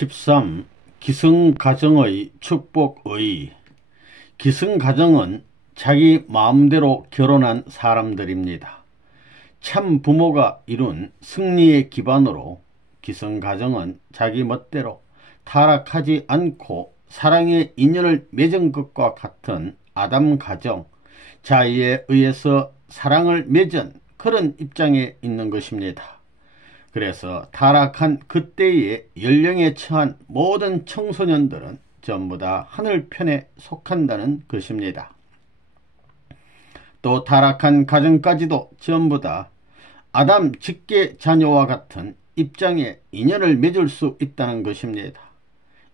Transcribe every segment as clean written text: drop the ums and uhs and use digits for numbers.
13. 기성가정의 축복의. 기성가정은 자기 마음대로 결혼한 사람들입니다. 참 부모가 이룬 승리의 기반으로 기성가정은 자기 멋대로 타락하지 않고 사랑의 인연을 맺은 것과 같은 아담 가정, 자의에 의해서 사랑을 맺은 그런 입장에 있는 것입니다. 그래서 타락한 그때의 연령에 처한 모든 청소년들은 전부 다 하늘편에 속한다는 것입니다. 또 타락한 가정까지도 전부 다 아담 직계 자녀와 같은 입장에 인연을 맺을 수 있다는 것입니다.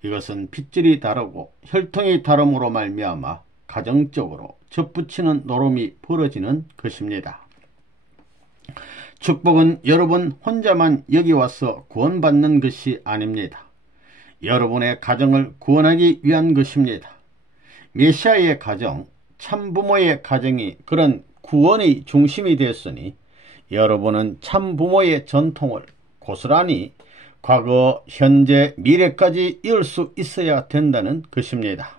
이것은 핏줄이 다르고 혈통이 다름으로 말미암아 가정적으로 접붙이는 노름이 벌어지는 것입니다. 축복은 여러분 혼자만 여기 와서 구원받는 것이 아닙니다. 여러분의 가정을 구원하기 위한 것입니다. 메시아의 가정, 참부모의 가정이 그런 구원의 중심이 되었으니 여러분은 참부모의 전통을 고스란히 과거, 현재, 미래까지 이을 수 있어야 된다는 것입니다.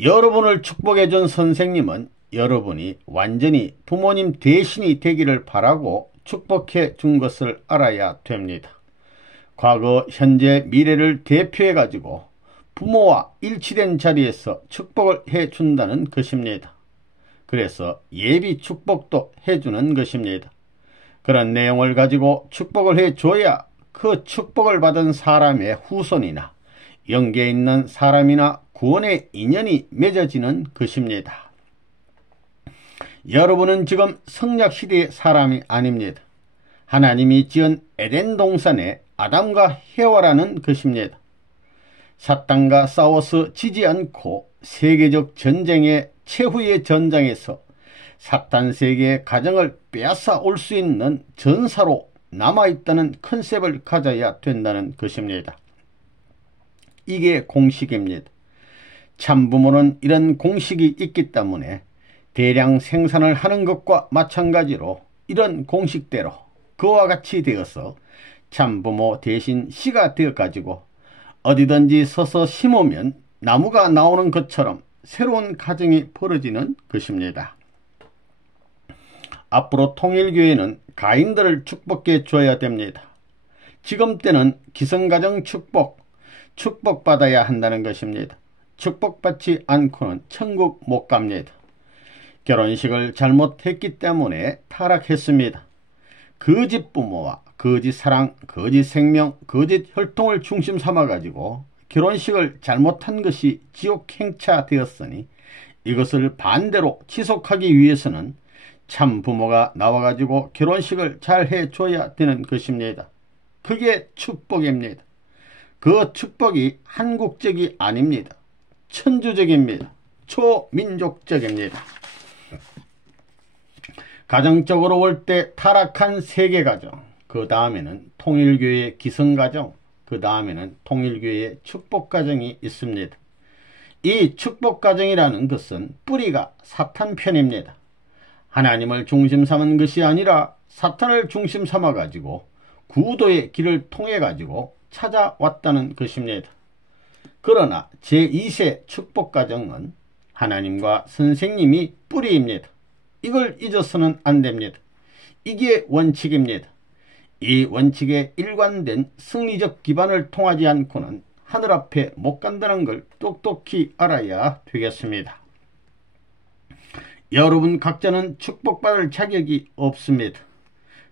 여러분을 축복해 준 선생님은 여러분이 완전히 부모님 대신이 되기를 바라고 축복해 준 것을 알아야 됩니다. 과거, 현재, 미래를 대표해 가지고 부모와 일치된 자리에서 축복을 해 준다는 것입니다. 그래서 예비 축복도 해주는 것입니다. 그런 내용을 가지고 축복을 해줘야 그 축복을 받은 사람의 후손이나 영계에 있는 사람이나 구원의 인연이 맺어지는 것입니다. 여러분은 지금 성약시대의 사람이 아닙니다. 하나님이 지은 에덴 동산의 아담과 헤와라는 것입니다. 사탄과 싸워서 지지 않고 세계적 전쟁의 최후의 전장에서 사탄 세계의 가정을 빼앗아 올 수 있는 전사로 남아있다는 컨셉을 가져야 된다는 것입니다. 이게 공식입니다. 참부모는 이런 공식이 있기 때문에 대량 생산을 하는 것과 마찬가지로 이런 공식대로 그와 같이 되어서 참부모 대신 씨가 되어가지고 어디든지 서서 심으면 나무가 나오는 것처럼 새로운 가정이 벌어지는 것입니다. 앞으로 통일교회는 가인들을 축복해 줘야 됩니다. 지금 때는 기성가정 축복받아야 한다는 것입니다. 축복받지 않고는 천국 못 갑니다. 결혼식을 잘못했기 때문에 타락했습니다. 거짓 부모와 거짓 사랑, 거짓 생명, 거짓 혈통을 중심 삼아가지고 결혼식을 잘못한 것이 지옥 행차 되었으니 이것을 반대로 지속하기 위해서는 참 부모가 나와가지고 결혼식을 잘 해줘야 되는 것입니다. 그게 축복입니다. 그 축복이 한국적이 아닙니다. 천주적입니다. 초민족적입니다. 가정적으로 올 때 타락한 세계가정, 그 다음에는 통일교회의 기성가정, 그 다음에는 통일교회의 축복가정이 있습니다. 이 축복가정이라는 것은 뿌리가 사탄 편입니다. 하나님을 중심 삼은 것이 아니라 사탄을 중심 삼아 가지고 구도의 길을 통해 가지고 찾아왔다는 것입니다. 그러나 제2세 축복가정은 하나님과 선생님이 뿌리입니다. 이걸 잊어서는 안 됩니다. 이게 원칙입니다. 이 원칙에 일관된 승리적 기반을 통하지 않고는 하늘 앞에 못 간다는 걸 똑똑히 알아야 되겠습니다. 여러분 각자는 축복받을 자격이 없습니다.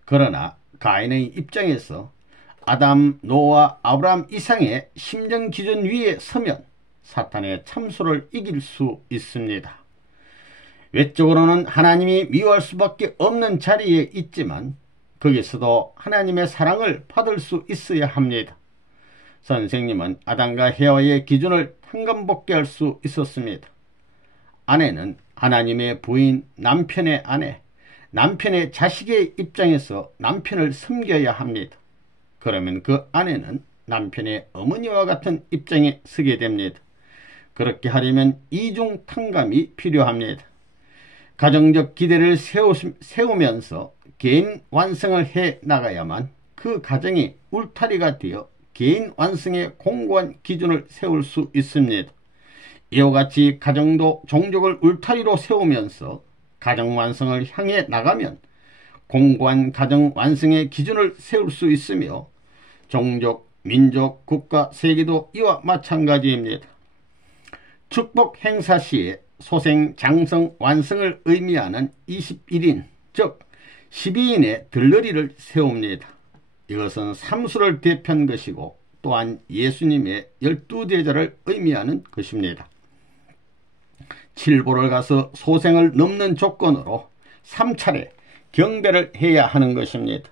그러나 가인의 입장에서 아담, 노아, 아브라함 이상의 심정 기준 위에 서면 사탄의 참소를 이길 수 있습니다. 외적으로는 하나님이 미워할 수밖에 없는 자리에 있지만 거기서도 하나님의 사랑을 받을 수 있어야 합니다. 선생님은 아담과 헤와의 기준을 탕감복귀할 수 있었습니다. 아내는 하나님의 부인, 남편의 아내, 남편의 자식의 입장에서 남편을 섬겨야 합니다. 그러면 그 아내는 남편의 어머니와 같은 입장에 서게 됩니다. 그렇게 하려면 이중 탕감이 필요합니다. 가정적 기대를 세우면서 개인 완성을 해 나가야만 그 가정이 울타리가 되어 개인 완성의 공고한 기준을 세울 수 있습니다. 이와 같이 가정도 종족을 울타리로 세우면서 가정 완성을 향해 나가면 공고한 가정 완성의 기준을 세울 수 있으며 종족, 민족, 국가, 세계도 이와 마찬가지입니다. 축복 행사 시에 소생, 장성, 완성을 의미하는 21인, 즉 12인의 들러리를 세웁니다. 이것은 삼수를 대표한 것이고 또한 예수님의 12제자를 의미하는 것입니다. 칠보를 가서 소생을 넘는 조건으로 3차례 경배를 해야 하는 것입니다.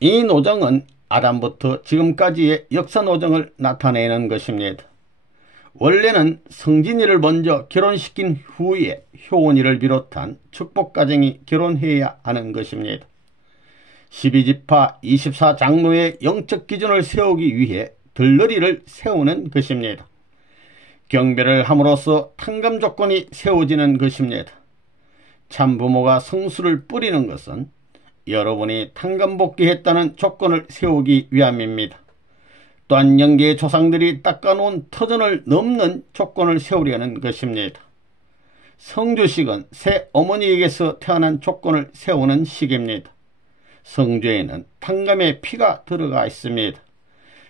이 노정은 아담부터 지금까지의 역사 노정을 나타내는 것입니다. 원래는 성진이를 먼저 결혼시킨 후에 효원이를 비롯한 축복가정이 결혼해야 하는 것입니다. 12지파 24장로의 영적 기준을 세우기 위해 들러리를 세우는 것입니다. 경배를 함으로써 탕감 조건이 세워지는 것입니다. 참부모가 성수를 뿌리는 것은 여러분이 탕감복귀했다는 조건을 세우기 위함입니다. 또한 영계의 조상들이 닦아놓은 터전을 넘는 조건을 세우려는 것입니다. 성주식은 새 어머니에게서 태어난 조건을 세우는 식입니다. 성주에는 탕감의 피가 들어가 있습니다.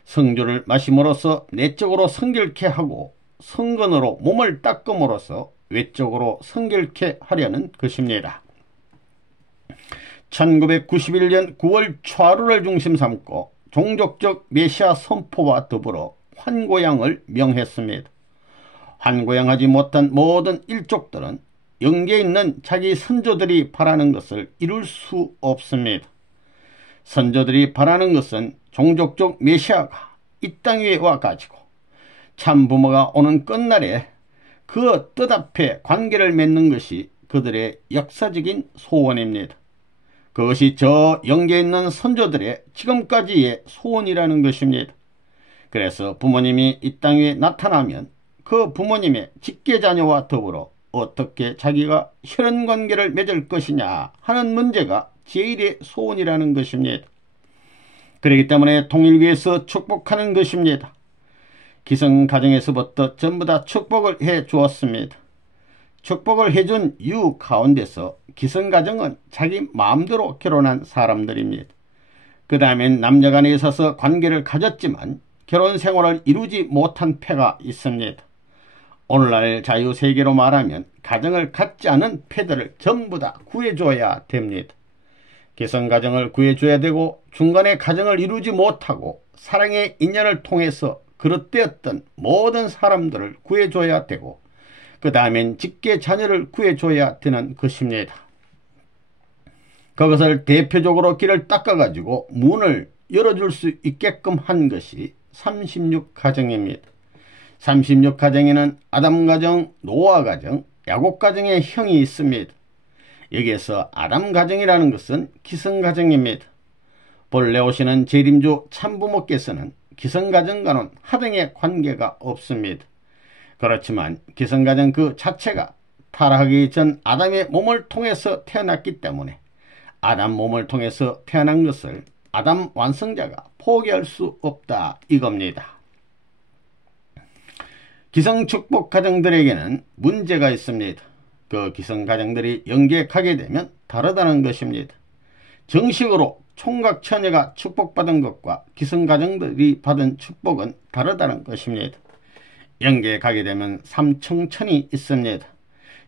성주를 마심으로써 내적으로 성결케 하고 성근으로 몸을 닦음으로써 외적으로 성결케 하려는 것입니다. 1991년 9월 초하루를 중심 삼고 종족적 메시아 선포와 더불어 환고양을 명했습니다. 환고양하지 못한 모든 일족들은 영계에 있는 자기 선조들이 바라는 것을 이룰 수 없습니다. 선조들이 바라는 것은 종족적 메시아가 이 땅 위에 와가지고 참부모가 오는 끝날에 그 뜻 앞에 관계를 맺는 것이 그들의 역사적인 소원입니다. 그것이 저 영계에 있는 선조들의 지금까지의 소원이라는 것입니다. 그래서 부모님이 이 땅 위에 나타나면 그 부모님의 직계자녀와 더불어 어떻게 자기가 혈연관계를 맺을 것이냐 하는 문제가 제일의 소원이라는 것입니다. 그렇기 때문에 통일교에서 축복하는 것입니다. 기성가정에서부터 전부 다 축복을 해 주었습니다. 축복을 해준 이유 가운데서 기성가정은 자기 마음대로 결혼한 사람들입니다. 그 다음엔 남녀간에 있어서 관계를 가졌지만 결혼생활을 이루지 못한 패가 있습니다. 오늘날 자유세계로 말하면 가정을 갖지 않은 패들을 전부 다 구해줘야 됩니다. 기성가정을 구해줘야 되고 중간에 가정을 이루지 못하고 사랑의 인연을 통해서 그릇되었던 모든 사람들을 구해줘야 되고 그 다음엔 직계 자녀를 구해줘야 되는 것입니다. 그것을 대표적으로 길을 닦아가지고 문을 열어줄 수 있게끔 한 것이 36가정입니다. 36가정에는 아담가정, 노아가정, 야곱가정의 형이 있습니다. 여기에서 아담가정이라는 것은 기성가정입니다. 본래 오시는 재림주 참부모께서는 기성가정과는 하등의 관계가 없습니다. 그렇지만 기성가정 그 자체가 타락하기 전 아담의 몸을 통해서 태어났기 때문에 아담 몸을 통해서 태어난 것을 아담 완성자가 포기할 수 없다 이겁니다. 기성축복 가정들에게는 문제가 있습니다. 그 기성가정들이 영계에 가게 되면 다르다는 것입니다. 정식으로 총각 처녀가 축복받은 것과 기성가정들이 받은 축복은 다르다는 것입니다. 영계에 가게 되면 삼청천이 있습니다.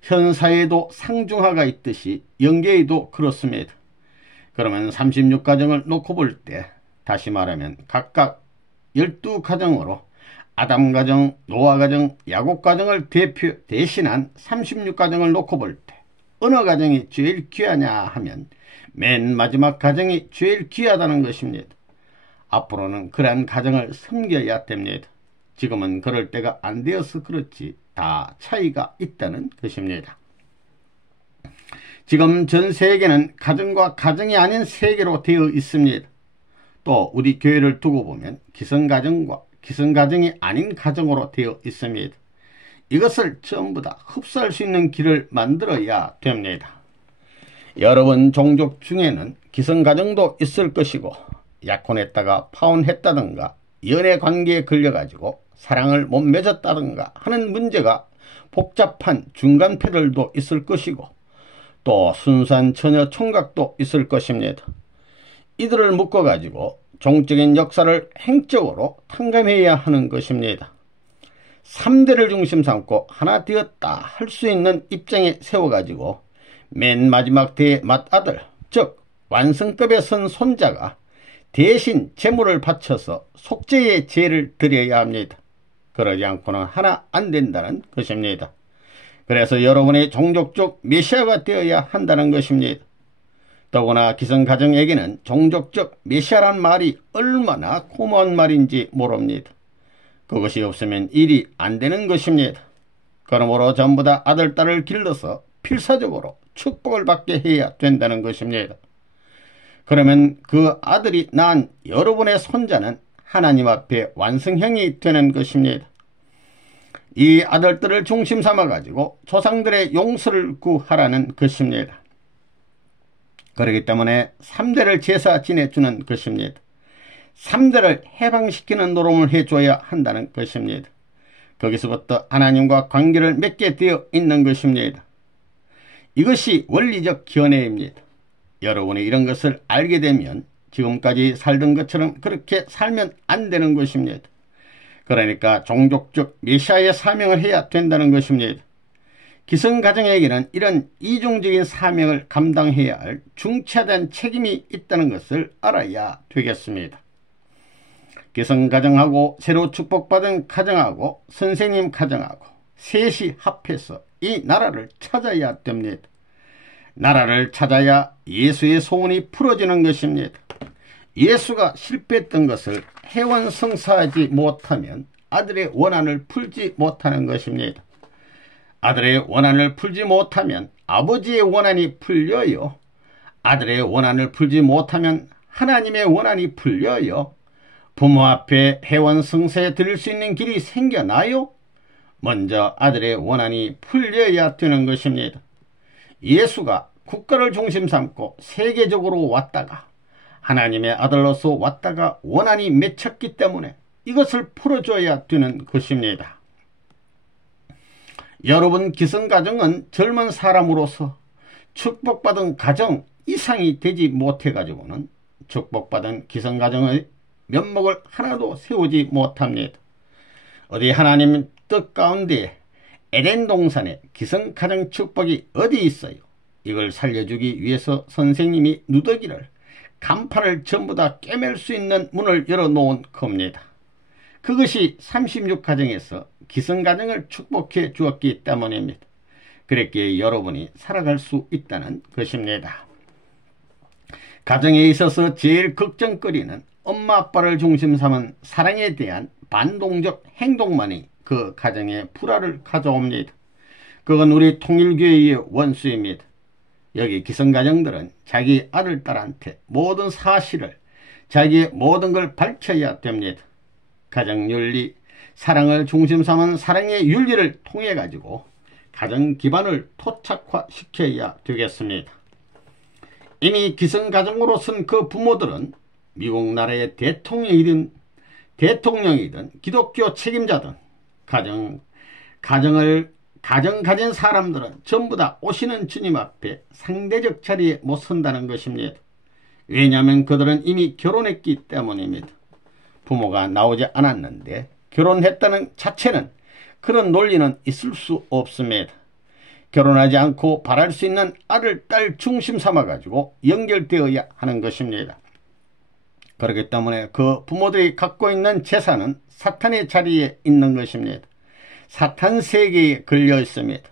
현사에도 상중하가 있듯이 영계에도 그렇습니다. 그러면 36가정을 놓고 볼 때 다시 말하면 각각 12가정으로 아담가정, 노아가정, 야곱가정을 대신한 36가정을 놓고 볼 때 어느 가정이 제일 귀하냐 하면 맨 마지막 가정이 제일 귀하다는 것입니다. 앞으로는 그러한 가정을 섬겨야 됩니다. 지금은 그럴 때가 안 되어서 그렇지 다 차이가 있다는 것입니다. 지금 전 세계는 가정과 가정이 아닌 세계로 되어 있습니다. 또 우리 교회를 두고 보면 기성가정과 기성가정이 아닌 가정으로 되어 있습니다. 이것을 전부 다 흡수할 수 있는 길을 만들어야 됩니다. 여러분 종족 중에는 기성가정도 있을 것이고 약혼했다가 파혼했다든가 연애 관계에 걸려가지고 사랑을 못 맺었다든가 하는 문제가 복잡한 중간 패들도 있을 것이고 또 순수한 처녀 총각도 있을 것입니다. 이들을 묶어가지고 종적인 역사를 행적으로 탕감해야 하는 것입니다. 3대를 중심 삼고 하나 되었다 할 수 있는 입장에 세워가지고 맨 마지막 대의 맏아들, 즉 완성급에 선 손자가 대신 제물을 바쳐서 속죄의 제를 드려야 합니다. 그러지 않고는 하나 안 된다는 것입니다. 그래서 여러분의 종족적 메시아가 되어야 한다는 것입니다. 더구나 기성가정에게는 종족적 메시아란 말이 얼마나 고마운 말인지 모릅니다. 그것이 없으면 일이 안 되는 것입니다. 그러므로 전부 다 아들, 딸을 길러서 필사적으로 축복을 받게 해야 된다는 것입니다. 그러면 그 아들이 낳은 여러분의 손자는 하나님 앞에 완성형이 되는 것입니다. 이 아들들을 중심 삼아가지고 조상들의 용서를 구하라는 것입니다. 그렇기 때문에 3대를 제사 지내주는 것입니다. 3대를 해방시키는 노름을 해줘야 한다는 것입니다. 거기서부터 하나님과 관계를 맺게 되어 있는 것입니다. 이것이 원리적 견해입니다. 여러분이 이런 것을 알게 되면 지금까지 살던 것처럼 그렇게 살면 안 되는 것입니다. 그러니까 종족적 메시아의 사명을 해야 된다는 것입니다. 기성가정에게는 이런 이중적인 사명을 감당해야 할 중차대한 책임이 있다는 것을 알아야 되겠습니다. 기성가정하고 새로 축복받은 가정하고 선생님 가정하고 셋이 합해서 이 나라를 찾아야 됩니다. 나라를 찾아야 예수의 소원이 풀어지는 것입니다. 예수가 실패했던 것을 해원성사하지 못하면 아들의 원한을 풀지 못하는 것입니다. 아들의 원한을 풀지 못하면 아버지의 원한이 풀려요. 아들의 원한을 풀지 못하면 하나님의 원한이 풀려요. 부모 앞에 해원성사에 드릴 수 있는 길이 생겨나요? 먼저 아들의 원한이 풀려야 되는 것입니다. 예수가 국가를 중심 삼고 세계적으로 왔다가 하나님의 아들로서 왔다가 원한이 맺혔기 때문에 이것을 풀어줘야 되는 것입니다. 여러분 기성가정은 젊은 사람으로서 축복받은 가정 이상이 되지 못해가지고는 축복받은 기성가정의 면목을 하나도 세우지 못합니다. 어디 하나님 뜻 가운데 에덴 동산에 기성가정 축복이 어디 있어요? 이걸 살려주기 위해서 선생님이 누더기를 간판을 전부 다 꿰맬 수 있는 문을 열어놓은 겁니다. 그것이 36가정에서 기성가정을 축복해 주었기 때문입니다. 그렇게 여러분이 살아갈 수 있다는 것입니다. 가정에 있어서 제일 걱정거리는 엄마 아빠를 중심 삼은 사랑에 대한 반동적 행동만이 그 가정에 불화를 가져옵니다. 그건 우리 통일교회의 원수입니다. 여기 기성가정들은 자기 아들, 딸한테 모든 사실을 자기의 모든 걸 밝혀야 됩니다. 가정윤리, 사랑을 중심 삼은 사랑의 윤리를 통해 가지고 가정 기반을 토착화시켜야 되겠습니다. 이미 기성가정으로 쓴 그 부모들은 미국 나라의 대통령이든 기독교 책임자든 가정 가진 사람들은 전부 다 오시는 주님 앞에 상대적 자리에 못 선다는 것입니다. 왜냐하면 그들은 이미 결혼했기 때문입니다. 부모가 나오지 않았는데 결혼했다는 자체는 그런 논리는 있을 수 없습니다. 결혼하지 않고 바랄 수 있는 아들, 딸 중심 삼아가지고 연결되어야 하는 것입니다. 그렇기 때문에 그 부모들이 갖고 있는 재산은 사탄의 자리에 있는 것입니다. 사탄 세계에 걸려 있습니다.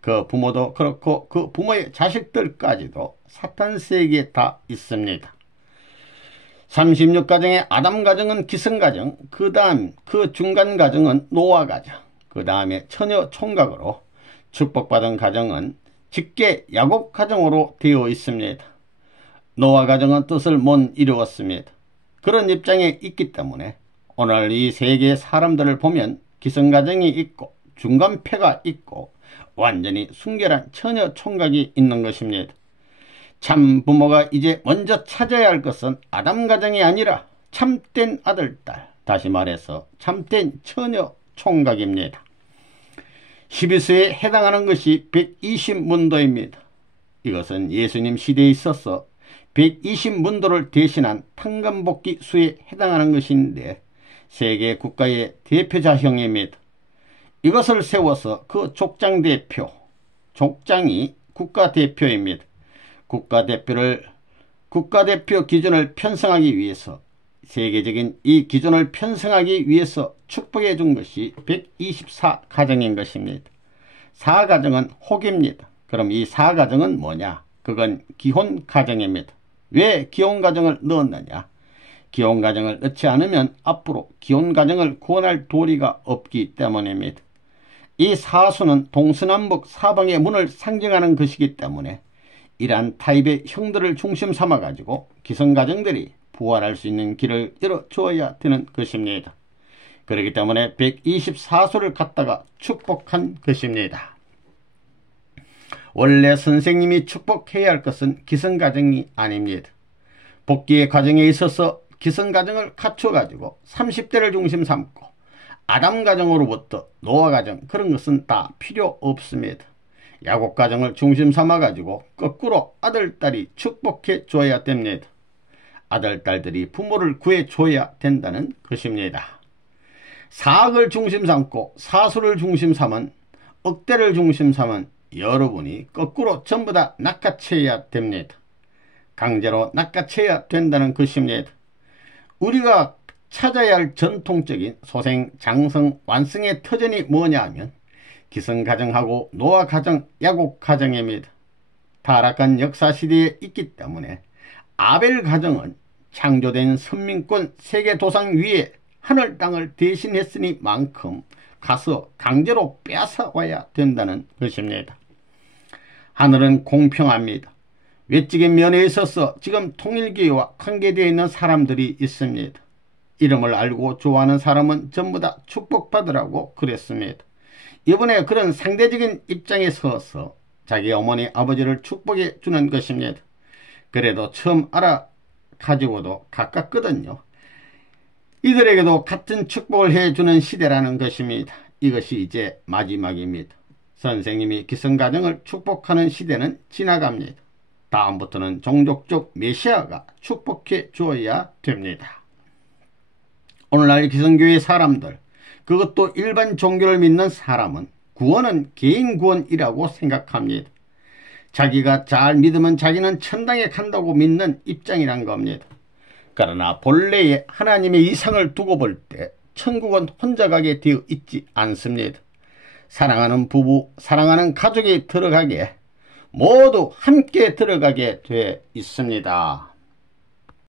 그 부모도 그렇고 그 부모의 자식들까지도 사탄 세계에 다 있습니다. 36가정의 아담 가정은 기성가정, 그 다음 그 중간 가정은 노아 가정, 그 다음에 처녀 총각으로 축복받은 가정은 직계 야곱 가정으로 되어 있습니다. 노아 가정은 뜻을 못 이루었습니다. 그런 입장에 있기 때문에 오늘 이 세계의 사람들을 보면 기성가정이 있고 중간패가 있고 완전히 순결한 처녀 총각이 있는 것입니다. 참 부모가 이제 먼저 찾아야 할 것은 아담 가정이 아니라 참된 아들, 딸, 다시 말해서 참된 처녀 총각입니다. 12수에 해당하는 것이 120문도입니다. 이것은 예수님 시대에 있어서 120문도를 대신한 탕감복귀 수에 해당하는 것인데 세계 국가의 대표자형입니다. 이것을 세워서 그 족장 대표, 족장이 국가대표입니다. 국가대표 기준을 편성하기 위해서, 세계적인 이 기준을 편성하기 위해서 축복해 준 것이 124가정인 것입니다. 4가정은 혹입니다. 그럼 이 4가정은 뭐냐? 그건 기혼가정입니다. 왜 기혼가정을 넣었느냐? 기혼가정을 넣지 않으면 앞으로 기혼가정을 구원할 도리가 없기 때문입니다. 이 사수는 동서남북 사방의 문을 상징하는 것이기 때문에 이러한 타입의 형들을 중심 삼아 가지고 기성가정들이 부활할 수 있는 길을 열어주어야 되는 것입니다. 그렇기 때문에 124수를 갖다가 축복한 것입니다. 원래 선생님이 축복해야 할 것은 기성가정이 아닙니다. 복귀의 과정에 있어서 기성가정을 갖춰가지고 30대를 중심 삼고 아담 가정으로부터 노아 가정, 그런 것은 다 필요 없습니다. 야곱 가정을 중심 삼아 가지고 거꾸로 아들, 딸이 축복해 줘야 됩니다. 아들, 딸들이 부모를 구해 줘야 된다는 것입니다. 사악을 중심 삼고 사수를 중심 삼은, 억대를 중심 삼은 여러분이 거꾸로 전부 다 낚아채야 됩니다. 강제로 낚아채야 된다는 것입니다. 우리가 찾아야 할 전통적인 소생, 장성, 완성의 터전이 뭐냐 하면 기성가정하고 노아가정, 야곱가정입니다. 타락한 역사시대에 있기 때문에 아벨 가정은 창조된 선민권 세계도상 위에 하늘 땅을 대신했으니 만큼 가서 강제로 뺏어와야 된다는 것입니다. 하늘은 공평합니다. 외적인 면에 있어서 지금 통일교회와 관계되어 있는 사람들이 있습니다. 이름을 알고 좋아하는 사람은 전부 다 축복받으라고 그랬습니다. 이번에 그런 상대적인 입장에 서서 자기 어머니 아버지를 축복해 주는 것입니다. 그래도 처음 알아가지고도 가깝거든요. 이들에게도 같은 축복을 해주는 시대라는 것입니다. 이것이 이제 마지막입니다. 선생님이 기성가정을 축복하는 시대는 지나갑니다. 다음부터는 종족적 메시아가 축복해 주어야 됩니다. 오늘날 기성교회 사람들, 그것도 일반 종교를 믿는 사람은 구원은 개인 구원이라고 생각합니다. 자기가 잘 믿으면 자기는 천당에 간다고 믿는 입장이란 겁니다. 그러나 본래의 하나님의 이상을 두고 볼 때 천국은 혼자 가게 되어 있지 않습니다. 사랑하는 부부, 사랑하는 가족이 들어가게, 모두 함께 들어가게 되어 있습니다.